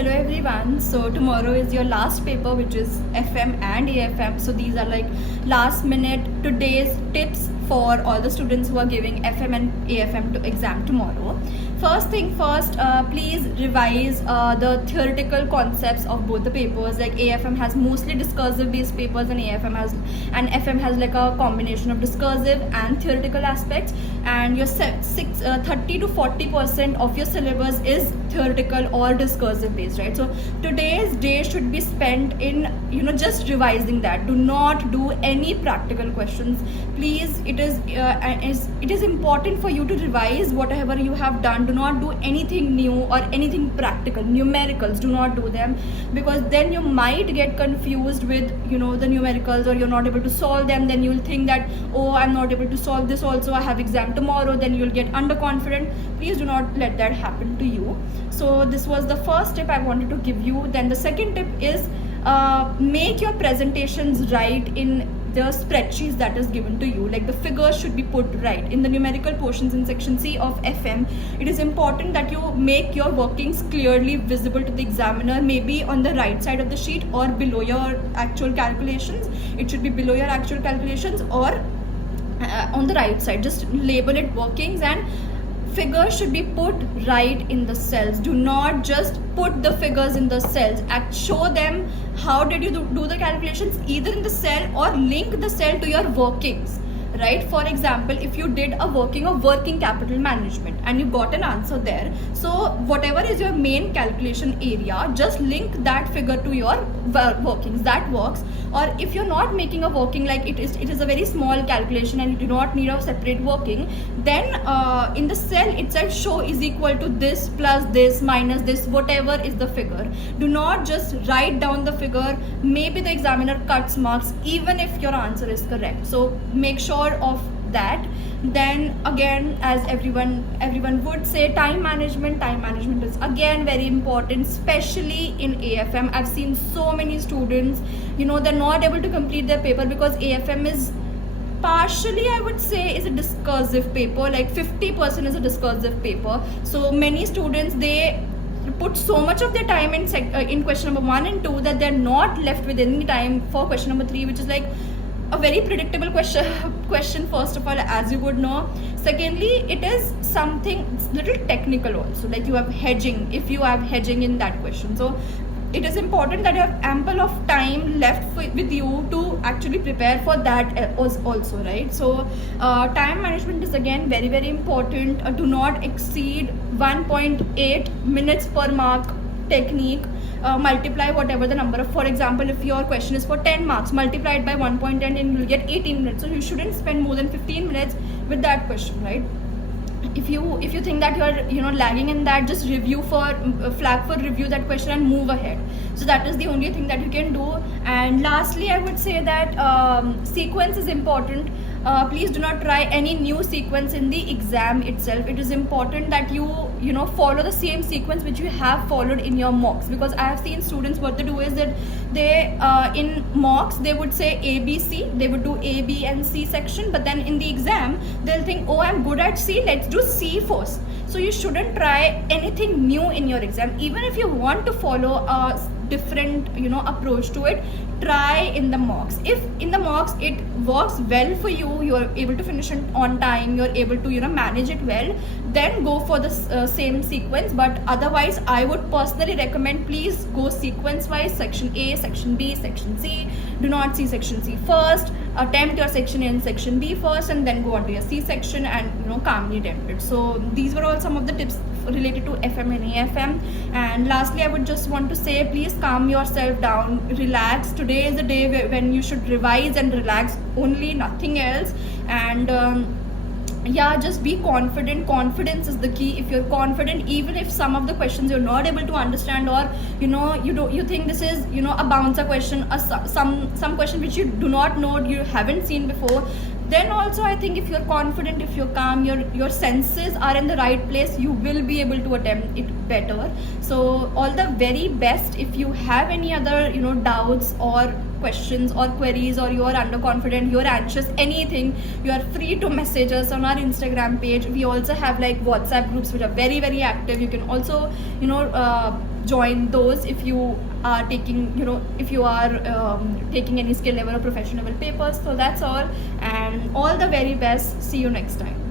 Hello everyone. So tomorrow is your last paper, which is FM and AFM. So these are like last minute today's tips for all the students who are giving FM and AFM to exam tomorrow. First thing first, please revise the theoretical concepts of both the papers. Like AFM has mostly discursive based papers and FM has like a combination of discursive and theoretical aspects. And your 30 to 40% of your syllabus is theoretical or discursive based, right? So today's day should be spent in just revising that. Do not do any practical questions, please. It is important for you to revise whatever you have done. Do not do anything new or anything practical. Numericals, do not do them, because then you might get confused with the numericals, or you're not able to solve them. Then you'll think that, oh, I'm not able to solve this also, I have exam tomorrow. Then you'll get underconfident. Please do not let that happen to you. So this was the first tip I wanted to give you. Then the second tip is make your presentations right in the spreadsheets that is given to you. Like the figures should be put right in the numerical portions in section C of FM. It is important that you make your workings clearly visible to the examiner, maybe on the right side of the sheet or below your actual calculations. It should be below your actual calculations or on the right side. Just label it workings, and figures should be put right in the cells. Do not just put the figures in the cells. Show them how did you do the calculations either in the cell or link the cell to your workings, right? For example, if you did a working of working capital management and you got an answer there, so whatever is your main calculation area, just link that figure to your workings. That works. Or if you're not making a working, like it is a very small calculation and you do not need a separate working, then in the cell itself show is equal to this plus this minus this, whatever is the figure. Do not just write down the figure. Maybe the examiner cuts marks even if your answer is correct. So make sure of that. Then again, as everyone would say, time management is again very important, especially in AFM. I've seen so many students, they're not able to complete their paper because AFM is partially, I would say, is a discursive paper. Like 50% is a discursive paper. So many students, they put so much of their time in question number 1 and 2 that they're not left with any time for question number 3, which is like a very predictable question first of all, as you would know. Secondly, it is something little technical also, like you have hedging, if you have hedging in that question. So it is important that you have ample of time left with you to actually prepare for that also, right? So time management is again very, very important. Do not exceed 1.8 minutes per mark technique. Multiply whatever the number of, for example, if your question is for 10 marks, multiply it by 1.10 and you'll get 18 minutes. So you shouldn't spend more than 15 minutes with that question, right? If you think that you're lagging in that, just flag for review that question and move ahead. So that is the only thing that you can do. And lastly, I would say that sequence is important. Please do not try any new sequence in the exam itself. It is important that you follow the same sequence which you have followed in your mocks, because I have seen students, what they do is that they in mocks they would say ABC, they would do A, B and C section, but then in the exam they'll think, oh, I'm good at C, let's do C first. So you shouldn't try anything new in your exam. Even if you want to follow a different approach to it, try in the mocks. If in the mocks it works well for you, you're able to finish it on time, you're able to manage it well, then go for the same sequence. But otherwise, I would personally recommend, please go sequence wise. Section A, section B, section C. Do not see section C first. Attempt your section A and section B first, and then go on to your C section and calmly attempt it. So these were all some of the tips related to FM and AFM. And lastly, I would just want to say, please calm yourself down, relax. Today is a day when you should revise and relax only, nothing else. And just be confident. Confidence is the key. If you're confident, even if some of the questions you're not able to understand, or you think this is a bouncer question, some question which you do not know, you haven't seen before, then also I think if you're confident, if you're calm, your senses are in the right place, you will be able to attempt it better. So all the very best. If you have any other doubts or questions or queries, or you are underconfident, you're anxious, anything, you are free to message us on our Instagram page. We also have like WhatsApp groups which are very, very active. You can also join those if you are taking, if you are taking any skill level or professional level papers. So that's all, and all the very best. See you next time.